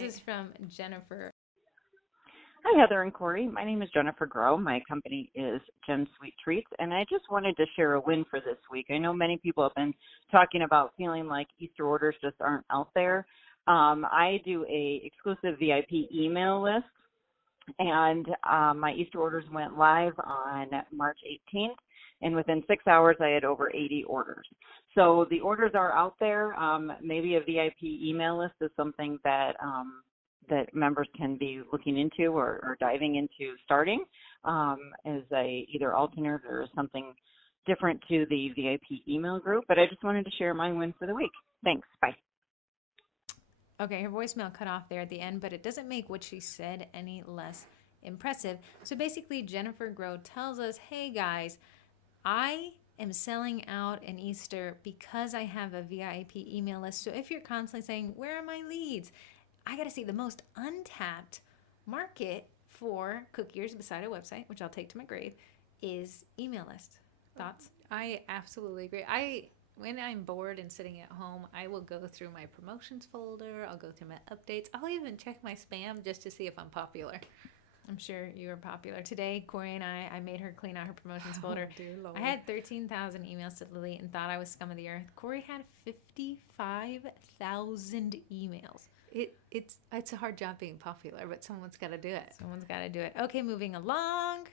This is from Jennifer. Hi, Heather and Corey. My name is Jennifer Groh. My company is Gem Sweet Treats, and I just wanted to share a win for this week. I know many people have been talking about feeling like Easter orders just aren't out there. I do a exclusive VIP email list, and my Easter orders went live on March 18th, and within 6 hours, I had over 80 orders. So the orders are out there. Maybe a VIP email list is something that that members can be looking into or diving into starting as either alternate or something different to the VIP email group. But I just wanted to share my win for the week. Thanks. Bye. Okay, her voicemail cut off there at the end, but it doesn't make what she said any less impressive. So basically, Jennifer Groh tells us, hey guys, I am selling out in Easter because I have a VIP email list. So if you're constantly saying, where are my leads? I got to see the most untapped market for cookiers beside a website, which I'll take to my grave, is email list. Thoughts? I absolutely agree. When I'm bored and sitting at home, I will go through my promotions folder. I'll go through my updates. I'll even check my spam just to see if I'm popular. I'm sure you were popular. Today, Corey and I made her clean out her promotions folder. Oh, dear Lord. I had 13,000 emails to delete and thought I was scum of the earth. Corey had 55,000 emails. It's a hard job being popular, but someone's got to do it. Someone's got to do it. Okay, moving along.